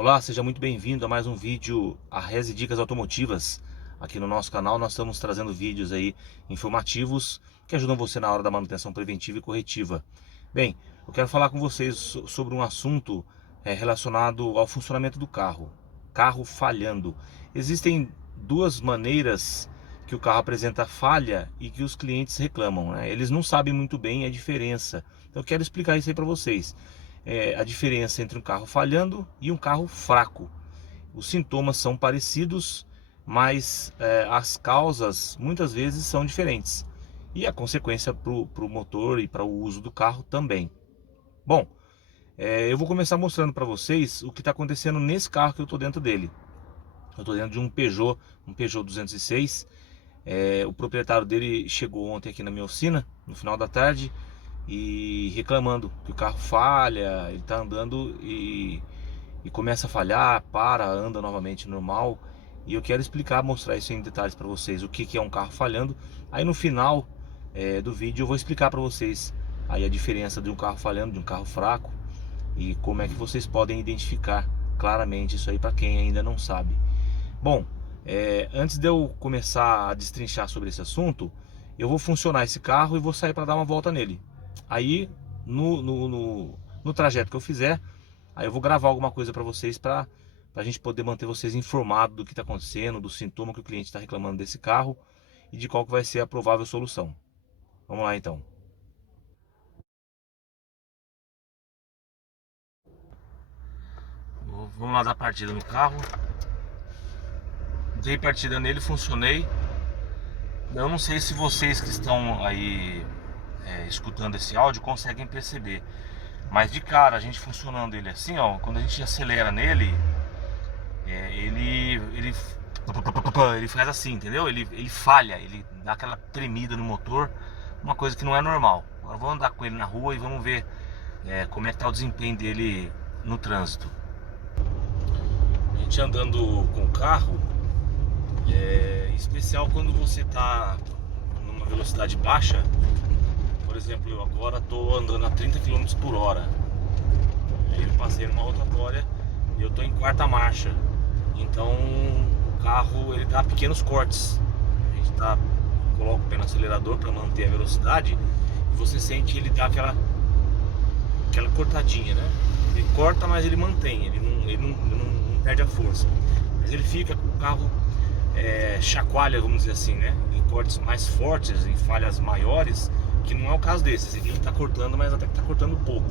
Olá, seja muito bem-vindo a mais um vídeo Arreze Dicas Automotivas. Aqui no nosso canal nós estamos trazendo vídeos aí informativos que ajudam você na hora da manutenção preventiva e corretiva. Bem, eu quero falar com vocês sobre um assunto relacionado ao funcionamento do carro. Carro falhando. Existem duas maneiras que o carro apresenta falha e que os clientes reclamam, né? Eles não sabem muito bem a diferença. Então eu quero explicar isso aí para vocês. A diferença entre um carro falhando e um carro fraco. Os sintomas são parecidos, mas as causas muitas vezes são diferentes. E a consequência para o motor e para o uso do carro também. Bom, eu vou começar mostrando para vocês o que está acontecendo nesse carro que eu estou dentro dele. Eu estou dentro de um Peugeot 206. O proprietário dele chegou ontem aqui na minha oficina, no final da tarde, e reclamando que o carro falha, ele está andando e começa a falhar, anda novamente normal. E eu quero explicar, mostrar isso em detalhes para vocês, o que é um carro falhando. Aí no final do vídeo eu vou explicar para vocês aí a diferença de um carro falhando, de um carro fraco, e como é que vocês podem identificar claramente isso aí para quem ainda não sabe. Bom, antes de eu começar a destrinchar sobre esse assunto, eu vou funcionar esse carro e vou sair para dar uma volta nele. Aí, no trajeto que eu fizer, aí eu vou gravar alguma coisa para vocês, para a gente poder manter vocês informados do que está acontecendo, do sintoma que o cliente está reclamando desse carro e de qual que vai ser a provável solução. Vamos lá então. Vamos lá dar partida no carro. Dei partida nele, funcionei. Eu não sei se vocês que estão aí escutando esse áudio conseguem perceber, mas de cara a gente funcionando ele assim, ó, quando a gente acelera nele, ele faz assim, entendeu? Ele falha, ele dá aquela tremida no motor, uma coisa que não é normal. Agora vamos andar com ele na rua e vamos ver como é que tá o desempenho dele no trânsito. A gente andando com o carro, em especial quando você está numa velocidade baixa. Por exemplo, eu agora estou andando a 30 km por hora. Aí eu passei numa rotatória e eu estou em quarta marcha. Então o carro ele dá pequenos cortes. A gente coloca o pé no acelerador para manter a velocidade e você sente ele dar aquela cortadinha, né? Ele corta, mas ele mantém, ele não perde a força. Mas ele fica com o carro chacoalha, vamos dizer assim, né? Em cortes mais fortes, em falhas maiores, que não é o caso desse. Esse aqui ele está cortando, mas até que está cortando pouco.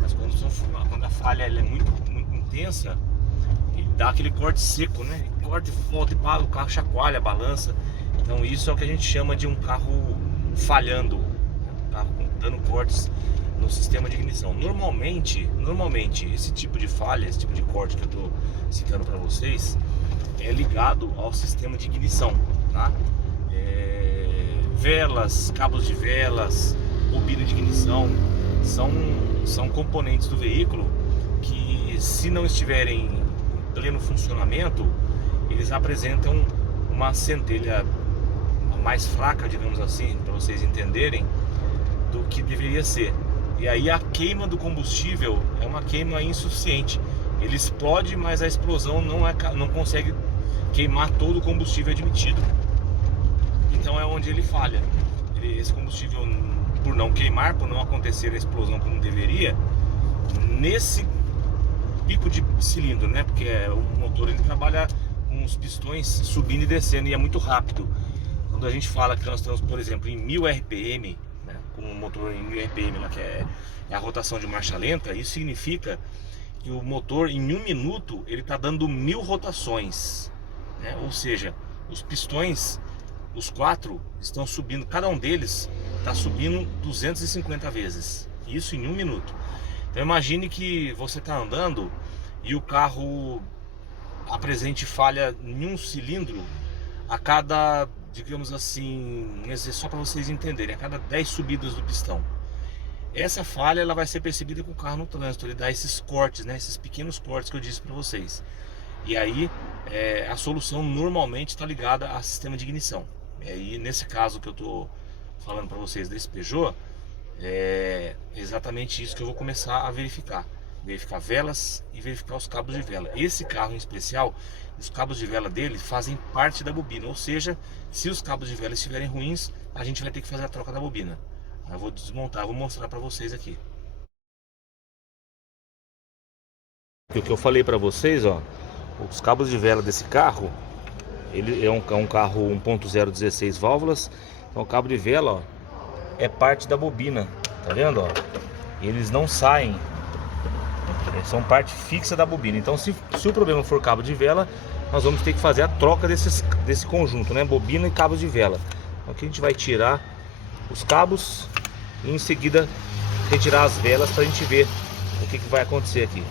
Mas quando a falha ela é muito intensa, ele dá aquele corte seco, né? Ele corta e volta e o carro chacoalha, balança. Então isso é o que a gente chama de um carro falhando, um carro dando cortes no sistema de ignição. Normalmente esse tipo de falha, esse tipo de corte que eu estou citando para vocês, é ligado ao sistema de ignição, tá? Velas, cabos de velas, bobina de ignição são componentes do veículo que, se não estiverem em pleno funcionamento, eles apresentam uma centelha mais fraca, digamos assim, para vocês entenderem, do que deveria ser. E aí a queima do combustível é uma queima insuficiente. Ele explode, mas a explosão não consegue queimar todo o combustível admitido. Então é onde ele falha. Esse combustível, por não queimar, por não acontecer a explosão como deveria, nesse pico de cilindro, né? Porque o motor ele trabalha com os pistões subindo e descendo e é muito rápido. Quando a gente fala que nós estamos, por exemplo, em 1000 RPM, né, com o motor em 1000 RPM, lá, que é a rotação de marcha lenta, isso significa que o motor em 1 minuto ele está dando 1000 rotações, né? Ou seja, os pistões, os 4 estão subindo, cada um deles está subindo 250 vezes, isso em 1 minuto. Então imagine que você está andando e o carro apresente falha em um cilindro a cada, digamos assim, só para vocês entenderem, a cada 10 subidas do pistão. Essa falha ela vai ser percebida com o carro no trânsito, ele dá esses cortes, né, esses pequenos cortes que eu disse para vocês. E aí a solução normalmente está ligada ao sistema de ignição. E aí nesse caso que eu estou falando para vocês desse Peugeot, é exatamente isso que eu vou começar a verificar. verificar velas e verificar os cabos de vela. Esse carro em especial, os cabos de vela dele fazem parte da bobina, ou seja, se os cabos de vela estiverem ruins, a gente vai ter que fazer a troca da bobina. Eu vou desmontar, vou mostrar para vocês aqui. O que eu falei para vocês, ó, os cabos de vela desse carro, ele é um carro 1.0 16 válvulas, então o cabo de vela, ó, é parte da bobina, tá vendo, ó? Eles não saem, são parte fixa da bobina. Então se o problema for cabo de vela, nós vamos ter que fazer a troca desse conjunto, né? Bobina e cabos de vela. Então aqui a gente vai tirar os cabos e em seguida retirar as velas para a gente ver o que vai acontecer aqui.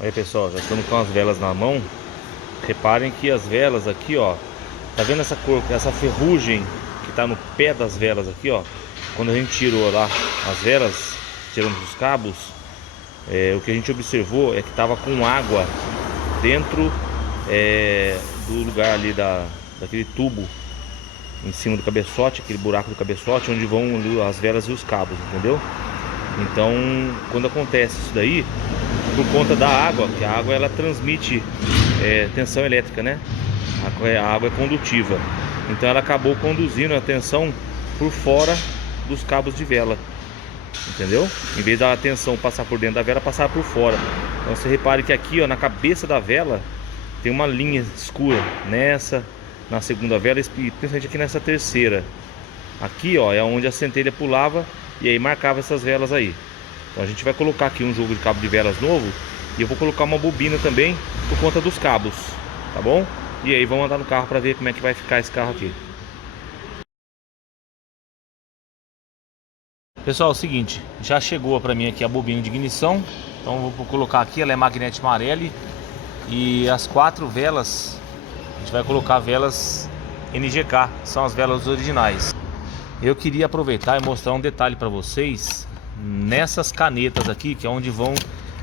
Aí pessoal, já estamos com as velas na mão. Reparem que as velas aqui, ó, tá vendo essa cor, essa ferrugem que tá no pé das velas aqui, ó? Quando a gente tirou lá as velas, tiramos os cabos, o que a gente observou é que tava com água dentro do lugar ali daquele tubo em cima do cabeçote, aquele buraco do cabeçote onde vão as velas e os cabos, entendeu? Então, quando acontece isso daí, por conta da água, que a água ela transmite tensão elétrica, né? A água é condutiva, então ela acabou conduzindo a tensão por fora dos cabos de vela, entendeu? Em vez da tensão passar por dentro da vela, passar por fora. Então você repare que aqui, ó, na cabeça da vela tem uma linha escura na segunda vela e principalmente aqui nessa terceira. Aqui, ó, é onde a centelha pulava e aí marcava essas velas aí. Então a gente vai colocar aqui um jogo de cabo de velas novo e eu vou colocar uma bobina também por conta dos cabos, tá bom? E aí vamos andar no carro para ver como é que vai ficar esse carro aqui. Pessoal, é o seguinte, já chegou para mim aqui a bobina de ignição. Então eu vou colocar aqui, ela é magnete Marelli. E as 4 velas, a gente vai colocar velas NGK, são as velas originais. Eu queria aproveitar e mostrar um detalhe para vocês nessas canetas aqui, que é onde vão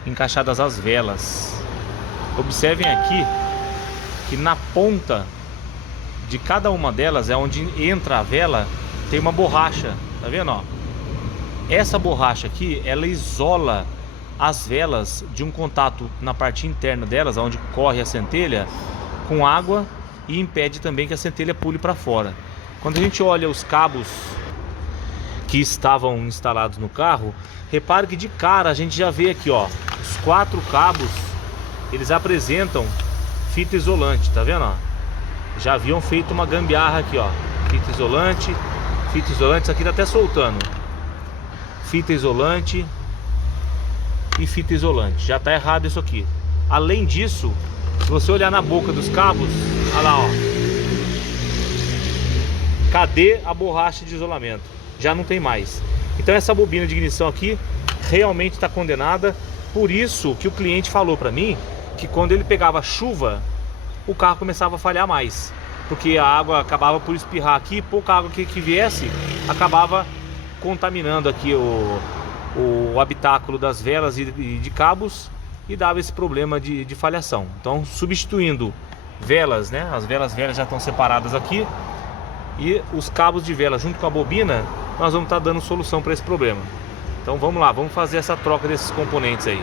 encaixadas as velas. Observem aqui que na ponta de cada uma delas é onde entra a vela, tem uma borracha, tá vendo, ó? Essa borracha aqui, ela isola as velas de um contato na parte interna delas, onde corre a centelha, com água, e impede também que a centelha pule para fora. Quando a gente olha os cabos que estavam instalados no carro, repare que de cara a gente já vê aqui, ó, os 4 cabos, eles apresentam fita isolante, tá vendo, ó? Já haviam feito uma gambiarra aqui, ó, fita isolante, isso aqui tá até soltando. Fita isolante e fita isolante, já tá errado isso aqui. Além disso, se você olhar na boca dos cabos, olha lá, ó, cadê a borracha de isolamento? Já não tem mais. Então essa bobina de ignição aqui realmente está condenada. Por isso que o cliente falou para mim que quando ele pegava chuva, o carro começava a falhar mais, porque a água acabava por espirrar aqui, pouca água que viesse acabava contaminando aqui o habitáculo das velas e de cabos, e dava esse problema de falhação. Então, substituindo velas, né? As velas velhas já estão separadas aqui, e os cabos de vela junto com a bobina, nós vamos estar dando solução para esse problema. Então vamos lá, vamos fazer essa troca desses componentes aí.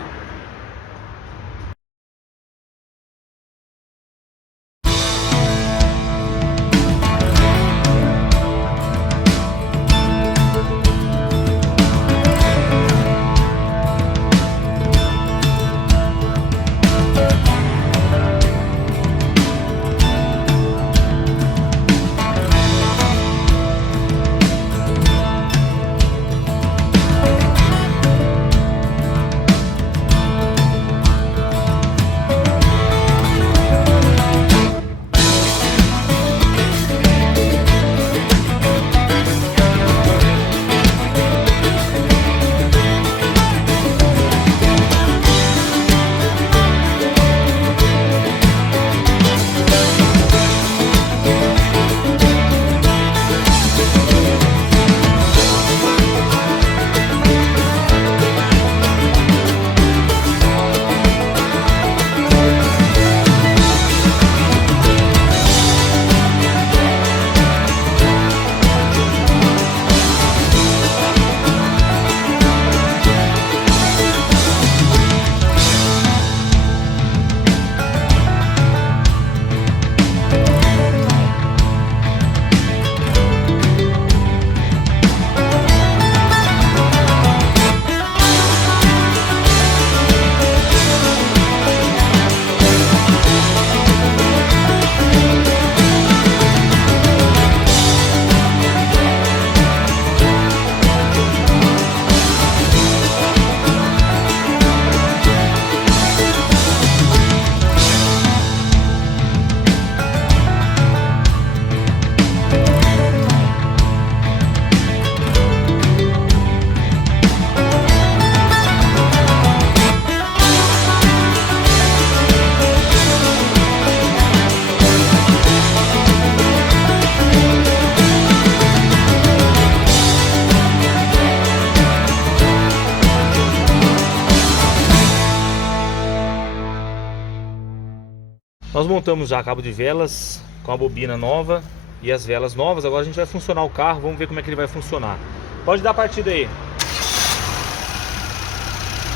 Nós montamos já cabo de velas com a bobina nova e as velas novas. Agora a gente vai funcionar o carro, vamos ver como é que ele vai funcionar. Pode dar partida aí.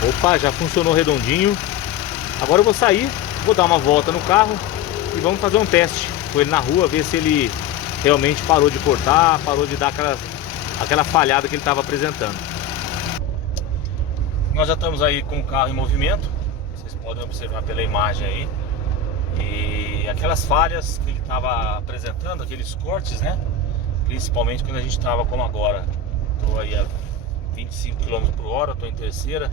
Opa, já funcionou redondinho. Agora eu vou sair, vou dar uma volta no carro e vamos fazer um teste com ele na rua, ver se ele realmente parou de cortar, parou de dar aquela falhada que ele estava apresentando. Nós já estamos aí com o carro em movimento, vocês podem observar pela imagem aí. E aquelas falhas que ele estava apresentando, aqueles cortes, né? Principalmente quando a gente estava como agora. Estou aí a 25 km por hora, estou em terceira,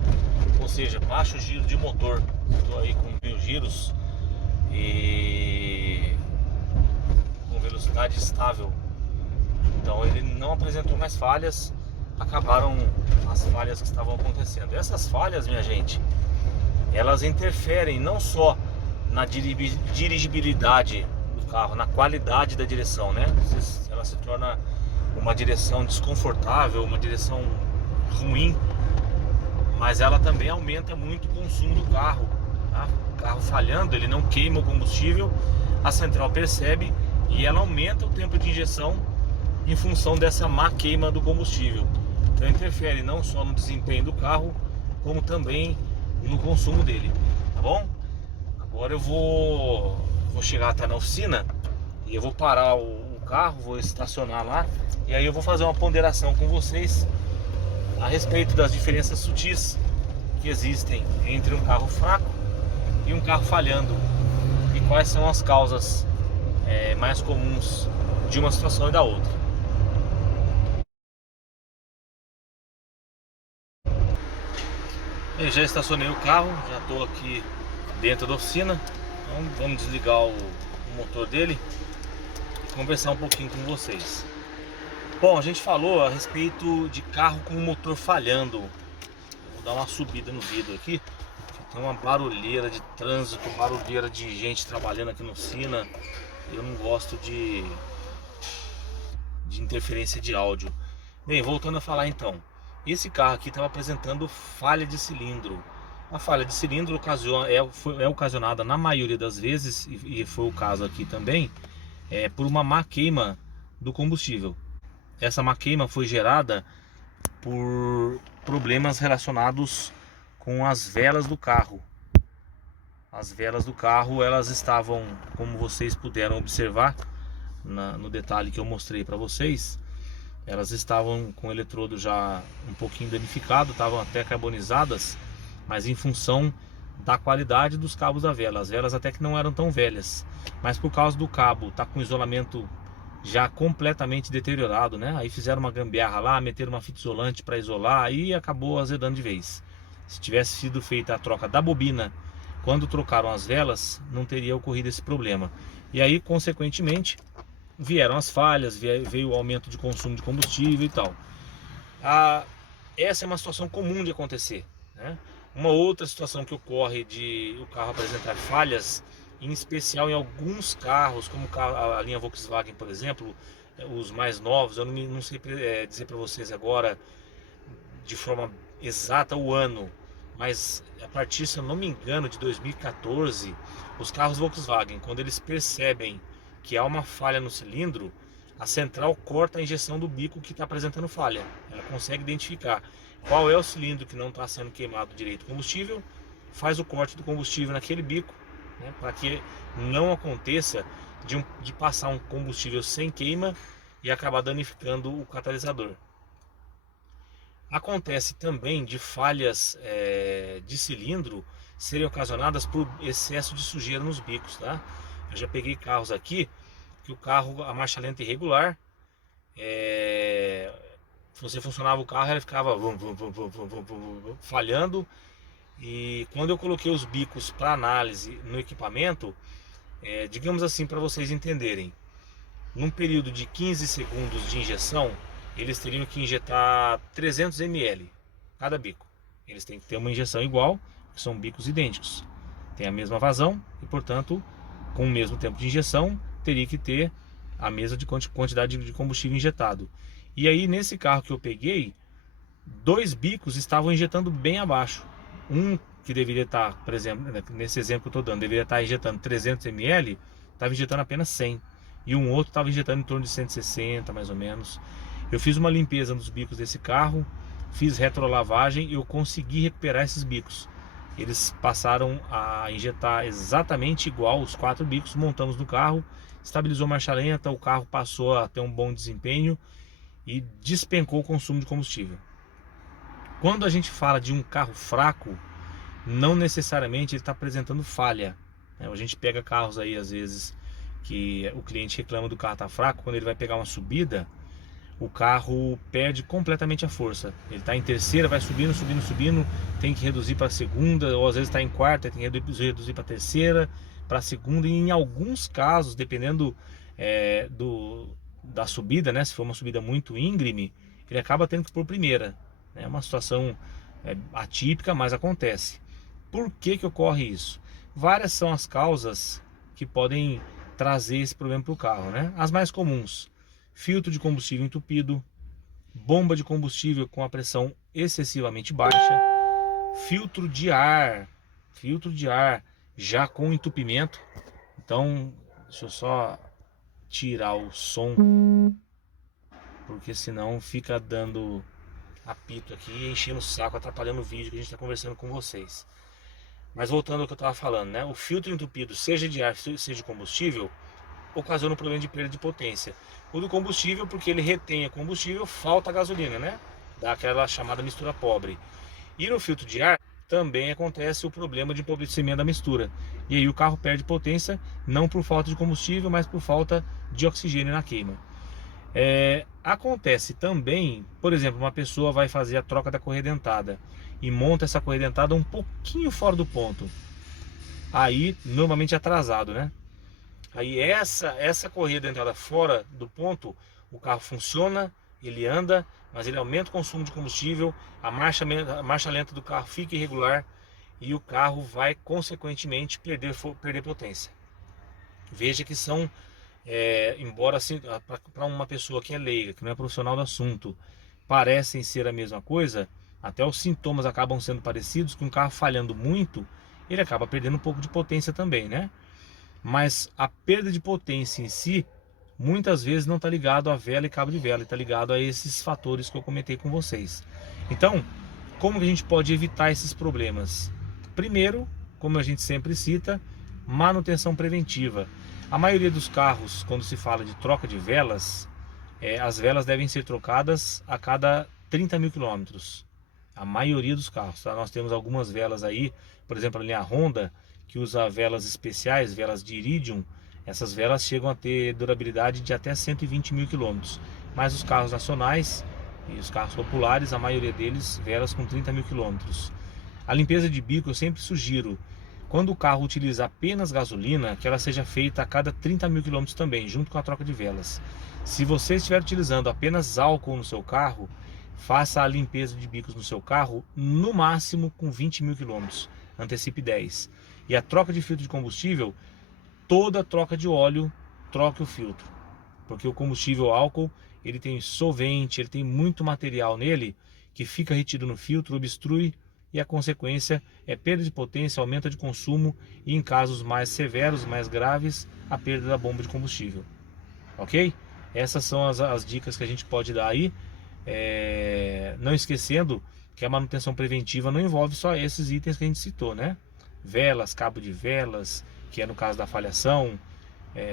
ou seja, baixo giro de motor. Estou aí com 1000 giros e com velocidade estável. Então ele não apresentou mais falhas, acabaram as falhas que estavam acontecendo. Essas falhas, minha gente, elas interferem não só na dirigibilidade do carro, na qualidade da direção, né? Ela se torna uma direção desconfortável, uma direção ruim, mas ela também aumenta muito o consumo do carro, tá? O carro falhando, ele não queima o combustível, a central percebe e ela aumenta o tempo de injeção em função dessa má queima do combustível. Então interfere não só no desempenho do carro, como também no consumo dele, tá bom? Agora eu vou chegar até na oficina e eu vou parar o carro, vou estacionar lá e aí eu vou fazer uma ponderação com vocês a respeito das diferenças sutis que existem entre um carro fraco e um carro falhando e quais são as causas mais comuns de uma situação e da outra. Eu já estacionei o carro, já estou aqui dentro da oficina, então vamos desligar o motor dele e conversar um pouquinho com vocês. Bom, a gente falou a respeito de carro com o motor falhando. Vou dar uma subida no vidro aqui. Tem uma barulheira de trânsito, barulheira de gente trabalhando aqui na oficina. Eu não gosto de interferência de áudio. Bem, voltando a falar então. Esse carro aqui estava apresentando falha de cilindro. A falha de cilindro é ocasionada na maioria das vezes, e foi o caso aqui também, por uma má queima do combustível. Essa má queima foi gerada por problemas relacionados com as velas do carro. As velas do carro, elas estavam, como vocês puderam observar no detalhe que eu mostrei para vocês, elas estavam com o eletrodo já um pouquinho danificado, estavam até carbonizadas, mas em função da qualidade dos cabos da vela. As velas até que não eram tão velhas, mas por causa do cabo tá com isolamento já completamente deteriorado, né? Aí fizeram uma gambiarra lá, meteram uma fita isolante para isolar e acabou azedando de vez. Se tivesse sido feita a troca da bobina quando trocaram as velas, não teria ocorrido esse problema. E aí, consequentemente, vieram as falhas, veio o aumento de consumo de combustível e tal. Essa é uma situação comum de acontecer, né? Uma outra situação que ocorre de o carro apresentar falhas, em especial em alguns carros, como a linha Volkswagen, por exemplo, os mais novos, eu não sei dizer para vocês agora de forma exata o ano, mas a partir, se eu não me engano, de 2014, os carros Volkswagen, quando eles percebem que há uma falha no cilindro, a central corta a injeção do bico que está apresentando falha. Ela consegue identificar qual é o cilindro que não está sendo queimado direito o combustível, faz o corte do combustível naquele bico, né, para que não aconteça de passar um combustível sem queima e acabar danificando o catalisador. Acontece também de falhas de cilindro serem ocasionadas por excesso de sujeira nos bicos, tá? Eu já peguei carros aqui que o carro, a marcha lenta irregular, se você funcionava o carro, ele ficava falhando. E quando eu coloquei os bicos para análise no equipamento, digamos assim, para vocês entenderem, num período de 15 segundos de injeção, eles teriam que injetar 300 ml cada bico. Eles têm que ter uma injeção igual, que são bicos idênticos, tem a mesma vazão e, portanto, com o mesmo tempo de injeção, teria que ter a mesma quantidade de combustível injetado. E aí, nesse carro que eu peguei, 2 bicos estavam injetando bem abaixo. Um que deveria estar, por exemplo, nesse exemplo que eu estou dando, deveria estar injetando 300 ml, estava injetando apenas 100. E um outro estava injetando em torno de 160, mais ou menos. Eu fiz uma limpeza nos bicos desse carro, fiz retrolavagem e eu consegui recuperar esses bicos. Eles passaram a injetar exatamente igual os 4 bicos, montamos no carro, estabilizou marcha lenta, o carro passou a ter um bom desempenho e despencou o consumo de combustível. Quando a gente fala de um carro fraco, não necessariamente ele está apresentando falha. A gente pega carros aí às vezes que o cliente reclama do carro tá fraco, quando ele vai pegar uma subida, o carro perde completamente a força. Ele está em terceira, vai subindo, subindo, subindo, tem que reduzir para segunda, ou às vezes está em quarta, tem que reduzir para terceira, para segunda, e em alguns casos, dependendo da subida, né, se for uma subida muito íngreme, ele acaba tendo que ir por primeira. É uma situação atípica, mas acontece. Por que que ocorre isso? Várias são as causas que podem trazer esse problema para o carro, né? As mais comuns: filtro de combustível entupido, bomba de combustível com a pressão excessivamente baixa, filtro de ar já com entupimento. Então, deixa eu só tirar o som, porque senão fica dando apito aqui, enchendo o saco, atrapalhando o vídeo que a gente está conversando com vocês. Mas voltando ao que eu estava falando, né? O filtro entupido, seja de ar, seja de combustível, ocasiona um problema de perda de potência. O do combustível, porque ele retém a combustível, falta a gasolina, né? Dá aquela chamada mistura pobre. E no filtro de ar também acontece o problema de empobrecimento da mistura. E aí o carro perde potência, não por falta de combustível, mas por falta de oxigênio na queima. Acontece também, por exemplo, uma pessoa vai fazer a troca da correia dentada e monta essa correia dentada um pouquinho fora do ponto. Aí, normalmente atrasado, né? Aí essa correia dentada fora do ponto, o carro funciona, ele anda, mas ele aumenta o consumo de combustível, a marcha lenta do carro fica irregular e o carro vai consequentemente perder potência. Veja que são, embora assim, para uma pessoa que é leiga, que não é profissional do assunto, parecem ser a mesma coisa, até os sintomas acabam sendo parecidos, que um carro falhando muito, ele acaba perdendo um pouco de potência também, né? Mas a perda de potência em si, muitas vezes não está ligado a vela e cabo de vela, está ligado a esses fatores que eu comentei com vocês. Então, como que a gente pode evitar esses problemas? Primeiro, como a gente sempre cita, manutenção preventiva. A maioria dos carros, quando se fala de troca de velas, as velas devem ser trocadas a cada 30 mil quilômetros. A maioria dos carros, tá? Nós temos algumas velas aí, por exemplo, a linha Honda, que usa velas especiais, velas de iridium. Essas velas chegam a ter durabilidade de até 120 mil quilômetros. Mas os carros nacionais e os carros populares, a maioria deles, velas com 30 mil quilômetros. A limpeza de bico eu sempre sugiro, quando o carro utiliza apenas gasolina, que ela seja feita a cada 30 mil quilômetros também, junto com a troca de velas. Se você estiver utilizando apenas álcool no seu carro, faça a limpeza de bicos no seu carro no máximo com 20 mil quilômetros, antecipe 10. E a troca de filtro de combustível, toda troca de óleo, troque o filtro. Porque o combustível álcool, ele tem solvente, ele tem muito material nele que fica retido no filtro, obstrui, e a consequência é perda de potência, aumento de consumo e, em casos mais severos, mais graves, a perda da bomba de combustível. Ok? Essas são as dicas que a gente pode dar aí. Não esquecendo que a manutenção preventiva não envolve só esses itens que a gente citou, né? Velas, cabo de velas, que é no caso da falhação,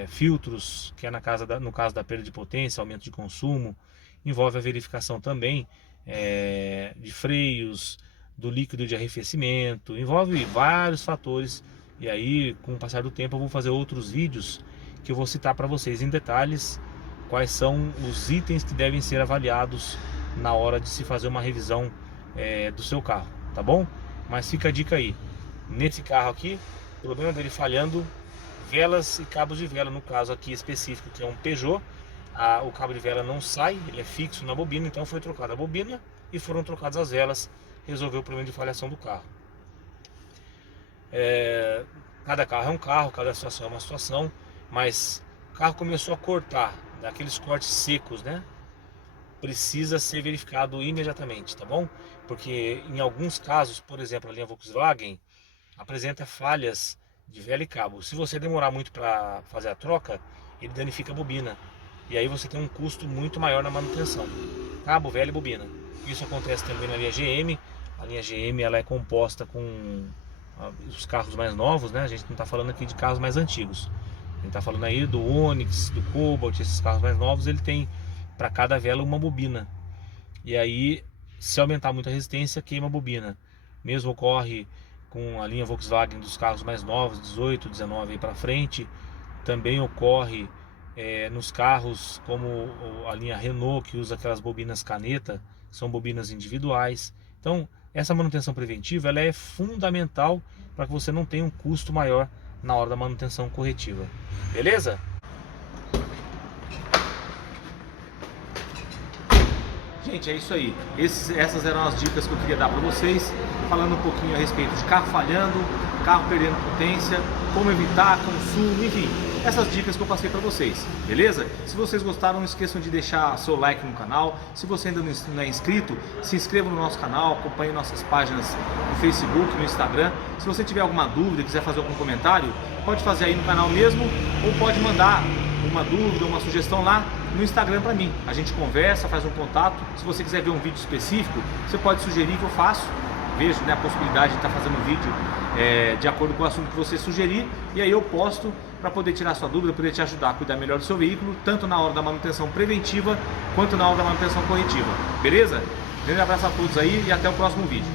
filtros, que é no caso da perda de potência, aumento de consumo. Envolve a verificação também de freios, do líquido de arrefecimento, envolve vários fatores. E aí, com o passar do tempo, eu vou fazer outros vídeos que eu vou citar para vocês em detalhes quais são os itens que devem ser avaliados na hora de se fazer uma revisão do seu carro, tá bom? Mas fica a dica aí, nesse carro aqui, o problema dele falhando, velas e cabos de vela, no caso aqui específico, que é um Peugeot, o cabo de vela não sai, ele é fixo na bobina, então foi trocada a bobina e foram trocadas as velas, resolveu o problema de falhação do carro. Cada carro é um carro, cada situação é uma situação, mas o carro começou a cortar, daqueles cortes secos, né? precisa ser verificado imediatamente, tá bom? Porque em alguns casos, por exemplo, a linha Volkswagen apresenta falhas de vela e cabo. Se você demorar muito para fazer a troca, ele danifica a bobina. E aí você tem um custo muito maior na manutenção. Cabo, vela e bobina. Isso acontece também na linha GM. A linha GM ela é composta com os carros mais novos, né? A gente não está falando aqui de carros mais antigos. A gente está falando aí do Onix, do Cobalt, esses carros mais novos, ele tem para cada vela uma bobina. E aí, se aumentar muito a resistência, queima a bobina. Mesmo ocorre com a linha Volkswagen dos carros mais novos, 18, 19 para frente. Também ocorre nos carros como a linha Renault, que usa aquelas bobinas caneta, são bobinas individuais. Então, essa manutenção preventiva ela é fundamental para que você não tenha um custo maior na hora da manutenção corretiva. Beleza? Gente, é isso aí. Essas eram as dicas que eu queria dar para vocês, falando um pouquinho a respeito de carro falhando, carro perdendo potência, como evitar consumo, enfim, essas dicas que eu passei para vocês, beleza? Se vocês gostaram, não esqueçam de deixar seu like no canal. Se você ainda não é inscrito, se inscreva no nosso canal, acompanhe nossas páginas no Facebook, no Instagram. Se você tiver alguma dúvida, quiser fazer algum comentário, pode fazer aí no canal mesmo, ou pode mandar uma dúvida, uma sugestão lá no Instagram para mim. A gente conversa, faz um contato. Se você quiser ver um vídeo específico, você pode sugerir que eu faço. Vejo, né, a possibilidade de estar fazendo um vídeo de acordo com o assunto que você sugerir, e aí eu posto para poder tirar sua dúvida, poder te ajudar a cuidar melhor do seu veículo, tanto na hora da manutenção preventiva quanto na hora da manutenção corretiva. Beleza? Grande abraço a todos aí e até o próximo vídeo.